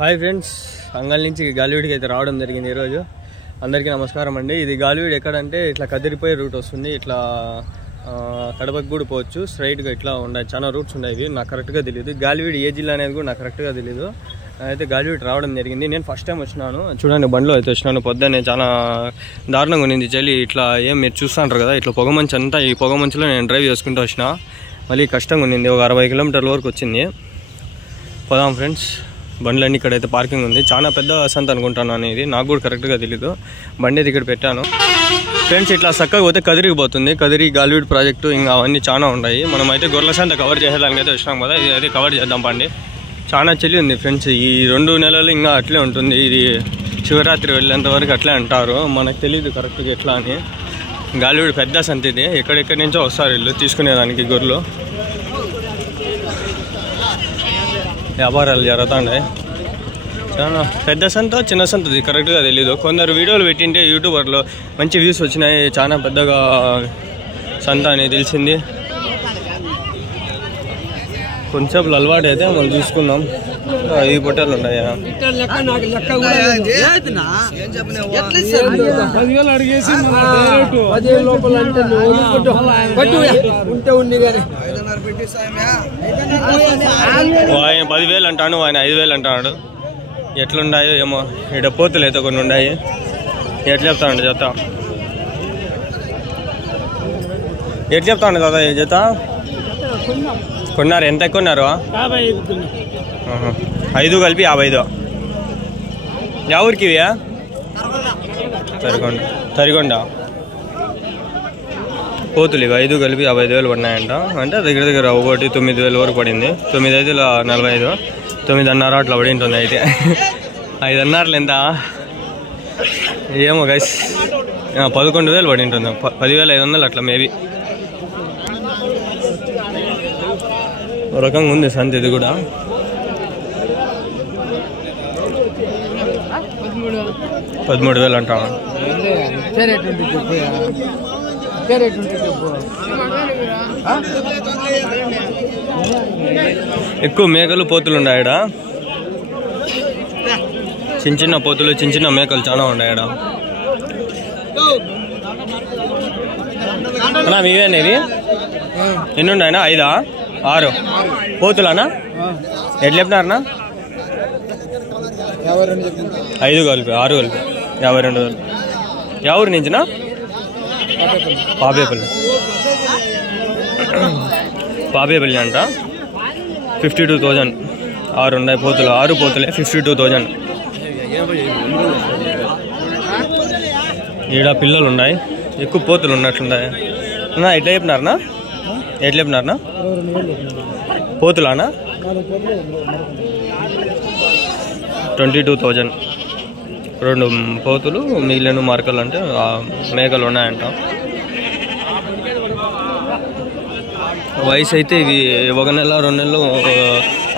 Hi friends, అంగల్ నుంచి గాలివీడికి అయితే రావడం జరిగింది ఈరోజు. అందరికీ నమస్కారం అండి. ఇది గాలివీడి ఎక్కడంటే ఇట్లా కదిరిపోయే రూట్ వస్తుంది, ఇట్లా కడపకు కూడా పోవచ్చు, స్ట్రైట్గా ఇట్లా ఉన్నాయి. చాలా రూట్స్ ఉన్నాయి, నాకు కరెక్ట్గా తెలియదు. గాలివీడి ఏ జిల్లా అనేది కూడా నాకు కరెక్ట్గా తెలియదు. అయితే గాలివీడి రావడం జరిగింది. నేను ఫస్ట్ టైం వచ్చినాను, చూడండి బండిలో అయితే వచ్చినాను. పొద్దున్నే చాలా దారుణంగా ఉన్నింది చలి. ఇట్లా ఏం మీరు చూస్తుంటారు కదా, ఇట్లా పొగమంచు అంతా, ఈ పొగమంచులో నేను డ్రైవ్ చేసుకుంటూ వచ్చిన. మళ్ళీ కష్టంగా ఉన్నింది, ఒక 60 కిలోమీటర్ల వరకు వచ్చింది. పోదాం ఫ్రెండ్స్. బండ్లన్నీ ఇక్కడైతే పార్కింగ్ ఉంది. చాలా పెద్ద సంత అనుకుంటాను ఇది, నాకు కూడా కరెక్ట్గా తెలీదు. బండి అయితే ఇక్కడ పెట్టాను ఫ్రెండ్స్. ఇట్లా చక్కగా పోతే కదిరికి పోతుంది. కదిరి గాలివీడి ప్రాజెక్టు ఇంకా అవన్నీ చాలా ఉన్నాయి. మనం అయితే గొర్రెల సంత కవర్ చేసేదానికి అయితే వచ్చినాం కదా, ఇది అయితే కవర్ చేద్దాం పండి. చాలా చలి ఉంది ఫ్రెండ్స్. ఈ 2 నెలలు ఇంకా అట్లే ఉంటుంది. ఇది శివరాత్రి వెళ్ళేంత వరకు అట్లే అంటారు, మనకు తెలియదు కరెక్ట్గా ఎట్లా అని. గాలివీడి పెద్ద సంత ఇది, ఎక్కడెక్కడి నుంచో వస్తారు వీళ్ళు తీసుకునేదానికి గొర్రెలు. వ్యాపారాలు జరుగుతున్నాయి. చాలా పెద్ద సంత చిన్న సంత కరెక్ట్గా తెలీదు. కొందరు వీడియోలు పెట్టింటే యూట్యూబర్లో మంచి వ్యూస్ వచ్చినాయి, చాలా పెద్దగా సంత అనేది తెలిసింది. కొంచెం అలవాటు అయితే మనం చూసుకుందాం. 5 పొట్టలు ఉన్నాయా? 10,000 అంటాను, ఆయన 5,000 అంటాడు. ఎట్లున్నాయో ఏమో. ఇక్కడ పోతులు అయితే కొన్ని ఉన్నాయి. ఎట్లా చెప్తానండి జత? ఎట్లా చెప్తాను కదా ఈ జత? కొన్నారు, ఎంత కొన్నారు? 5 కలిపి 55. యా ఊరికి ఇవయా? తరిగొండ పోతులు ఇవి. 5 కలిపి 55,000 పడినాయంట. అంటే దగ్గర దగ్గర ఒకటి 9,000 వరకు పడింది. 9,500 45, 9,500 అట్లా పడి ఉంటుంది. అయితే 5,500 ఎంత ఏమో గైస్, 11,000 పడి ఉంటుంది. 10,500 అట్లా మేబీ. ఒక రకంగా ఉంది సంత ఇది కూడా. 13,000 అంటాను. ఎక్కువ మేకలు పోతులు ఉన్నాయి ఈడ. చిన్న చిన్న పోతులు, చిన్న చిన్న మేకలు చాలా ఉన్నాయి ఈడ. మీవేనేవి ఎన్ని ఉన్నాయన్నా? 5 6 పోతులానా? ఎట్లా చెప్పినారనా? 5 కలిపి 6 కలిపి 52,000. ఎవరి నుంచినా? పాపేపల్లి అంట. 52,000. 6 ఉన్నాయి పోతులు, 6 పోతులే 52,000. ఈడ పిల్లలు ఉన్నాయి, ఎక్కువ పోతులు ఉన్నట్లున్నాయి. ఎట్లా చెప్పినారనా? ఎట్లా చెప్పినారనా? పోతులానా? 22,000. 2 పోతులు, మిగిలిన మార్కలు అంటే మేకలు ఉన్నాయంట. వయసు అయితే ఇవి 1 నెల 2 నెలలు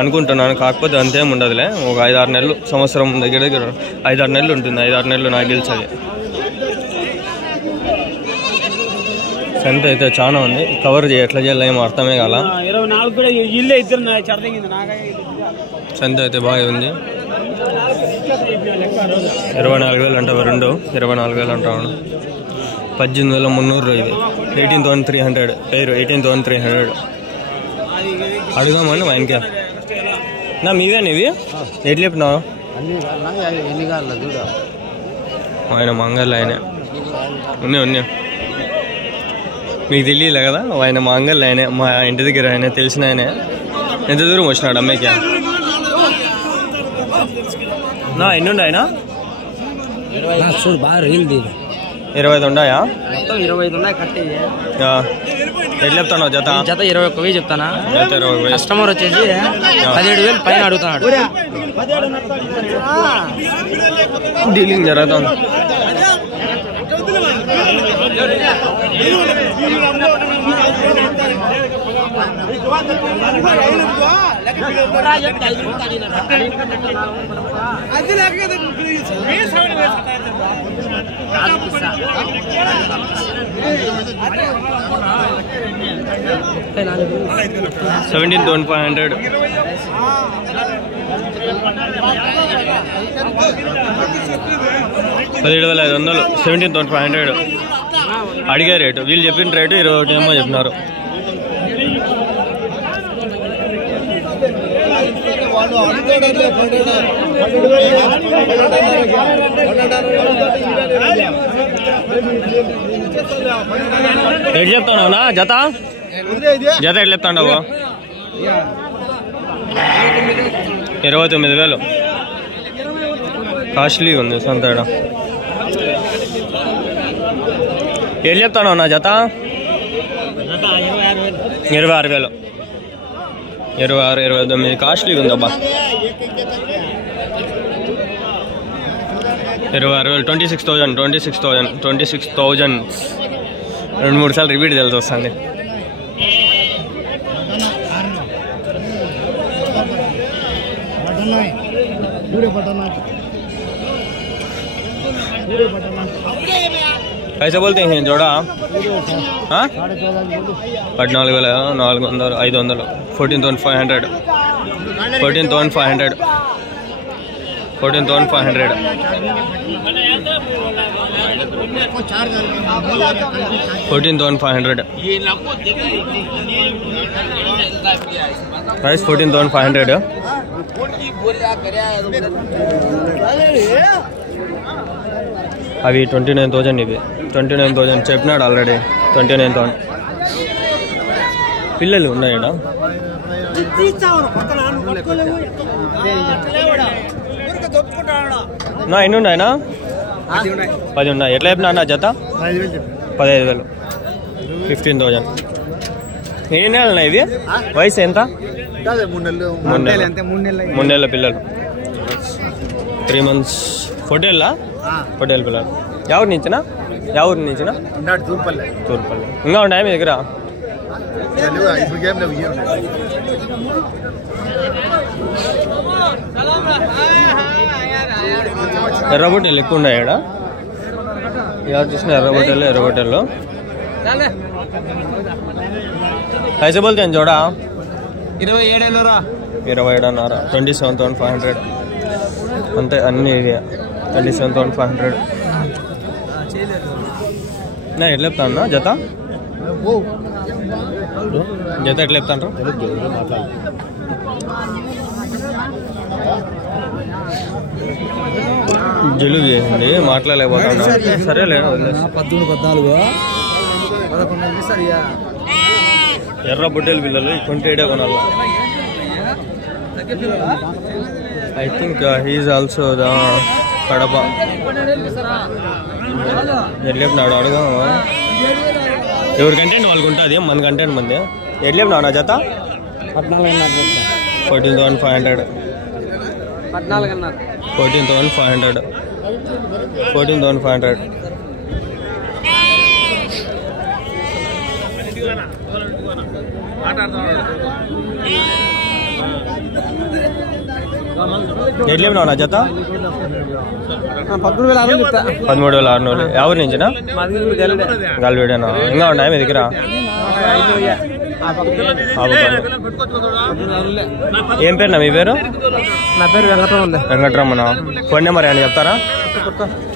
అనుకుంటున్నాను, కాకపోతే అంతేం ఉండదులే. ఒక 5-6 నెలలు, సంవత్సరం దగ్గర దగ్గర 5-6 నెలలు ఉంటుంది. 5-6 నెలలు నాకు గెలిచాలి. సంత అయితే చాలా ఉంది, కవర్ ఎట్లా చేయాలి ఏమో అర్థమే కాల. సంత అయితే బాగా ఉంది. 24,000 అంటావు, 2 24,000 అంటాను. 18,300 ఇది. 18,300 పేరు, 18,300. అడుగుదామని ఆయనకే. నా మీవేనా ఇవి? ఎట్లా చెప్పినావు? ఆయన మంగళ ఆయన ఉన్నాయి. మీకు తెలియలే కదా, ఆయన మా అంగల్ ఆయనే, మా ఇంటి దగ్గర ఆయన, తెలిసిన ఆయనే. ఎంత దూరం వచ్చినాడు అమ్మాయికి? నా ఎన్ని ఉన్నాయనా? 25 ఉన్నాయా? 25 ఉన్నాయి కట్టి. ఎట్లా చెప్తాను జత? జత 21,000 చెప్తానా? జత 21,000. కస్టమర్ వచ్చేసి 17,000 పైన అడుగుతున్నాడు. డీలింగ్ జరుగుతుంది. $17,500. 17,500 17,500 అడిగే రేటు. వీళ్ళు చెప్పిన రేటు 21 ఏమో చెప్పినారు. ఎటు చెప్తావునా జత జత ఎట్లా చెప్తాండవు? 29,000 కాస్ట్లీ ఉంది సొంత. ఏం చెప్తాను నా జత? 26,000 26, 29 కాస్ట్లీ ఉందబ్బా. 26,000 26,000 2-3 సార్లు రిపీట్ తెలిసి వస్తుంది. कैसे बोलते हैं जोड़ा? 14,400 500 14,500 14,500 14,500 14,500 प्राइस 14,500. అవి 29,000. ఇవి 29,000 చెప్పినాడు ఆల్రెడీ. 29,000 పిల్లలు ఉన్నాయట. నా ఎన్ని ఉన్నాయనా? 10 ఉన్నాయి. ఎట్లా చెప్పినా అన్న జత? 15,000 15,000. ఎన్ని నెలలు ఉన్నాయి ఇవి? వయసు ఎంత? 3 నెలల పిల్లలు. 3 months. హోటల్లా? హోటల్ పిల్లలు. ఎవరి నుంచినా? ఎవరి నుంచినా? తూర్పల్లి. ఇంకా ఉన్నాయా మీ దగ్గర? ఎర్రబొట్టెలు ఎక్కువ ఉన్నాయి ఇక్కడ. ఎవరు చూసిన ఎర్రబొట్టెల్లో. कैसे बोलते हैं जोड़ा? 27,500 27,500 అంతే అన్ని. 27,500 నా ఎట్లా చెప్తాను జత? జత ఎట్లా చెప్తాను? జలుబు చేయండి మాట్లాడలేకపోతున్నా. సరేలే 14 ఎర్ర బొట్టెలు పిల్లలు 28 కొనాలి. I think he's also the Kadapa. ఎట్లేపినాడు అడుగు. ఎవరి కంటెంట్ వాళ్ళకి ఉంటుంది, మన కంటెంట్ మంది. ఎట్లేపినాడు నా జత? 14,500 14,500 14,500. ఎట్లేమినావు నా జత? 13,600. ఎవరి నుంచినా? గల్వీడేనా? ఇంకా ఉన్నాయా మీ దగ్గర? ఏం పేరు నా మీ పేరు? నా పేరు వెంకటరమణ. ఫోన్ నెంబర్ ఏమన్నా చెప్తారా?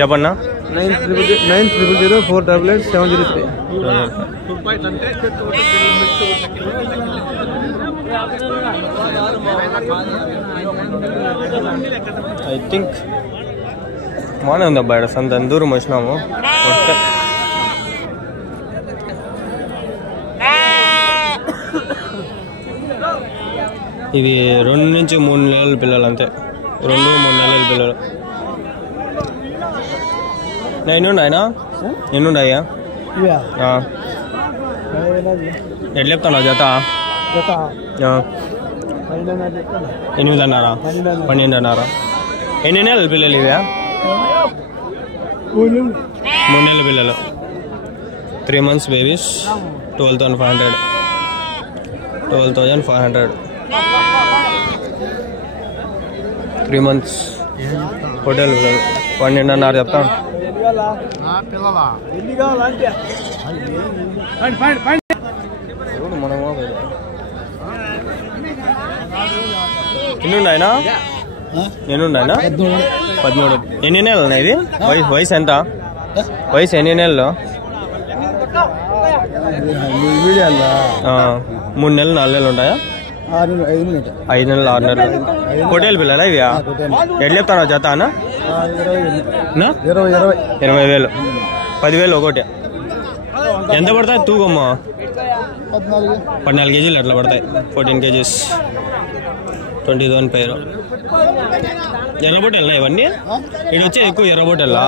చెప్పన్నా. 9004888703. ఐ థింక్ బాగానే ఉంది అబ్బాయి. సంత దూరం వచ్చినాము. ఇవి 2 నుంచి 3 నెలల పిల్లలు అంతే. 2-3 నెలల పిల్లలు. ఎన్నున్నాయనా? ఎన్నున్నాయా? ఎట్లా చెప్తాను జత? 8,500 12,500. ఎన్ని నెలల పిల్లలు ఇవా? 3 నెలల పిల్లలు. 3 months బేబీస్. 12,500 12,500. 3 months హోటల్ పిల్లలు. 12,500 చెప్తాను. ఎన్ని ఉన్నాయనా? ఎన్ని ఉన్నాయన్నా? 13. ఎన్ని నెలలు ఉన్నాయి ఇది? వయసు ఎంత? వయసు ఎన్ని నెలలు? 3 నెలలు 4 నెలలు ఉంటాయా? 5 నెలలు 6 నెలలు. పొట్టేలు పిల్లలా ఇవి? ఎట్లా చెప్తాను జత అన్న? 20,000. 10,000 ఒకటి. ఎంత పడతాయి తూకమ్మా? 14 కేజీలు అట్లా పడతాయి. 14 కేజీస్ 20,000 పేరు. ఎర్రబొట్టెల్నా ఇవన్నీ? ఇటు వచ్చేది ఎక్కువ ఎర్రబొట్టెల్లా?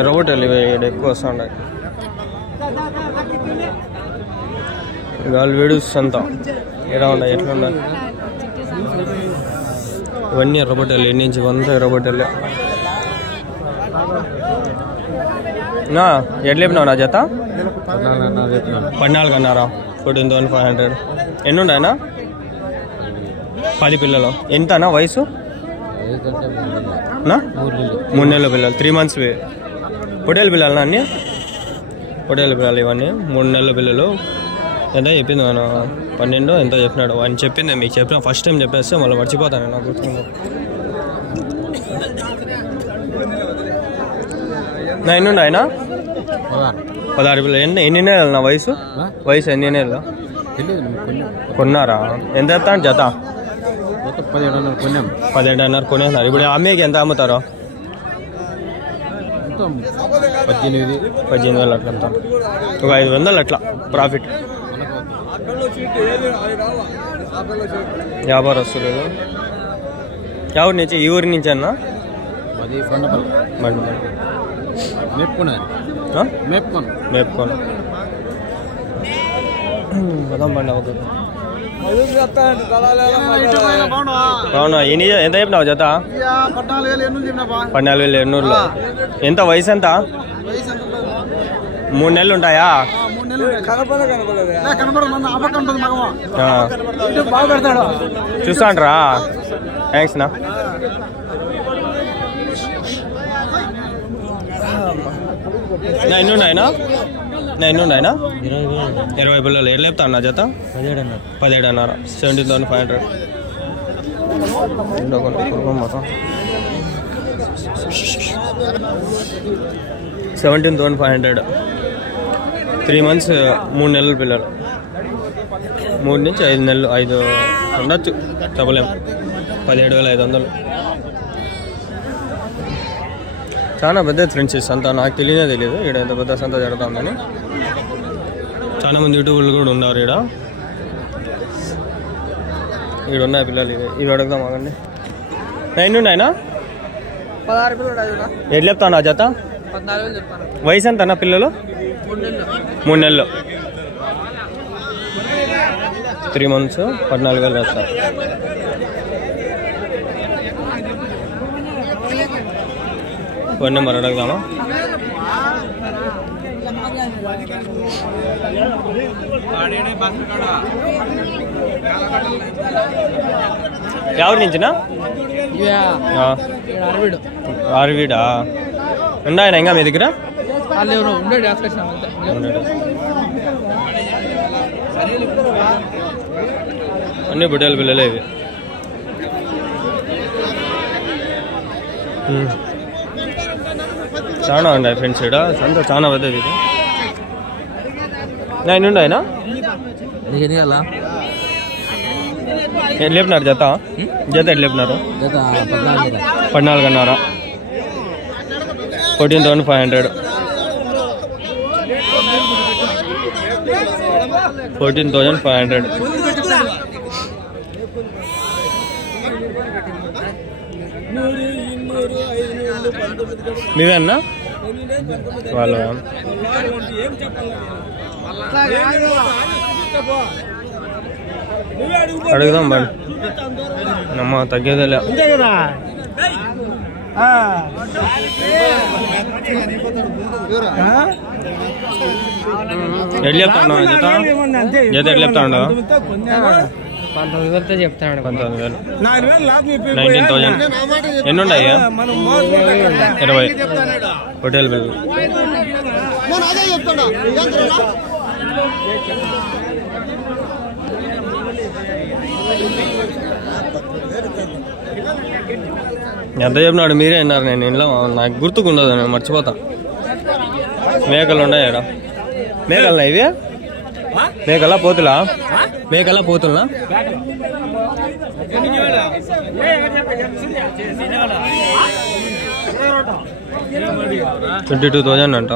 ఎర్రబొట్టెలు ఇవి ఎక్కువ వస్తున్నాయి. గాలివీడు సంత ఎలా ఉన్నాయి? ఎట్లా ఉన్నాయి? ఇవన్నీ ఎర్రబొట్టెలు. ఎన్ని నుంచి వంతా ఎర్రబొట్టెలు. ఎట్లా చెప్పినావు నా జత? 14 అన్నారా? 14,500. ఎన్ని ఉన్నాయన్నా? 10 పిల్లలు. ఎంత అన్నా వయసు? 3 నెలల పిల్లలు. 3 months. పొట్టేలు పిల్లలు అన్నీ? పొట్టేలు పిల్లలు ఇవన్నీ 3 నెలల పిల్లలు. ఎంత చెప్పింది మనం? 12 ఎంత చెప్పినాడు అని చెప్పింది. మీకు చెప్పిన ఫస్ట్ టైం చెప్పేస్తే మళ్ళీ మర్చిపోతాను. నాకు గుర్తుంది. నా ఎన్ని ఉండే ఆయన? 16 పిల్లలు. ఎన్ని నెలలు నా వయసు? వయసు ఎన్ని నెలలు? కొన్నారా? ఎంత చెప్తాను జత? 17,500 కొనేస్తున్నారు. ఇప్పుడు అమ్మేకి ఎంత అమ్ముతారు? 18,000 అట్లా అమ్ముతారు. ఒక 500 అట్లా ప్రాఫిట్. వ్యాపారస్తులు ఎవరి నుంచి? ఈ ఊరి నుంచి అన్నా? మేపుకోను. పదం బండి అవుతుంది. అవునా? ఎంత చెప్పినావు జత? 14,800. ఎంత వయసు ఎంత? 3 నెలలు ఉంటాయా? చూస్తాండ్రా? థ్యాంక్స్ నా. ఎన్ని ఉన్నాయనా? 20 పిల్లలు. ఎట్లా చెప్తాను నా జత? 17 అన్నారు. 17,500. 17,500. 3 months 3 నెలల పిల్లలు. 3 నుంచి 5 నెలలు. 5 ఉండొచ్చు, చెప్పలేం. 17,500. చాలా పెద్ద ఫ్రెండ్స్ సంత. నాకు తెలియదే తెలియదు ఇక్కడ ఎంత పెద్ద సంత జరుగుతుందని. చాలా మంది యూట్యూబర్లు కూడా ఉన్నారు ఇక్కడ. ఇక్కడ ఉన్నాయి పిల్లలు. ఇవి అడుగుదాం ఆగండి. 9 ఉన్నాయినా? 16 పిల్లలు. ఎట్లా చెప్తాను ఆ జత? 14,000 చెప్తాను. వయసు ఎంత అన్న పిల్లలు? 3 నెలలు. 3 months 14,000 వేస్తారు. ఫోన్ నెంబర్ అడుగుదామా? ఎవరి నుంచినా? ఆర్వీడా ఉన్నాయన ఇంకా మీ దగ్గర? అన్ని బుడ్డల పిల్లలే ఇవి. చాలా ఉన్నాయి ఫ్రెండ్స్ ఇక్కడ సంత. చాలా పెద్దది ఇది. 9 ఉన్నాయినా? ఎట్లా లేపినారు జత? ఎట్లా లేపినారు? 14,500. 14,500. 14,500. మీవే అన్నా? వాళ్ళ అడుగుదాం బండి. నమ్మ తగ్గేదేలే. ఎట్లా చెప్తాను జత? ఎట్లా చెప్తాను? 19,000 చెప్తాడు. 19,000. 19,000. ఎన్ని ఉన్నాయి? 20 హోటల్ బిల్. ఎంత చెప్పినాడు మీరే అన్నారు. నేను ఇంట్లో నాకు గుర్తుకుండదు, నేను మర్చిపోతా. మేకలు ఉన్నాయి ఇక్కడ. మేకలనా ఇవి? మేకలా పోతులా? మేకలా పోతున్నా? 22,000 అంట.